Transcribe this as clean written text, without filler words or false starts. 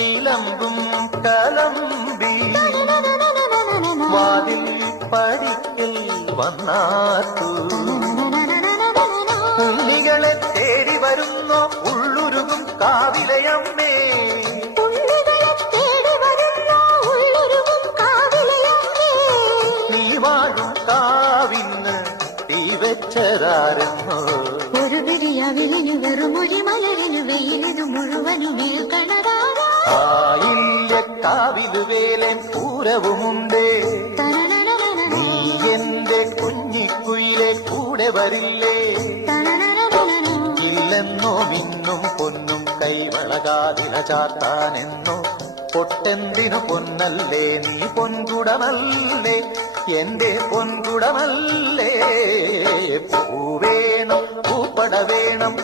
ചിലമ്പും കലമ്പി വാതിൽ പടിക്കൽ വന്നാത്തു ഉണ്ണികളെ തേടി വരുന്നോ ഉള്ളുരുകും കാവിലയമ്മേ നീ വാഴും കാവിന്ന് തീ വെച്ചതാരമ്മോ ഒരു വിരിയവിലിനു വെറുമൊഴി മലരിനു വെയിലിനു മുഴുവനും നിൽക്കണതാരോ കാവില് വേലൻ പൂരവുമുണ്ടേ നീ എന്റെ കുഞ്ഞിക്കുയിലെ കൂടെ വരില്ലേ ഇല്ലെന്നോ മിന്നും പൊന്നും കൈവളകാതില ചാത്താനെന്നോ പൊട്ടെന്തിനു പൊന്നല്ലേ നീ പൊൻകുടമല്ലേ എന്റെ പൊൻകുടമല്ലേ പൂവേണം പൂപ്പട വേണം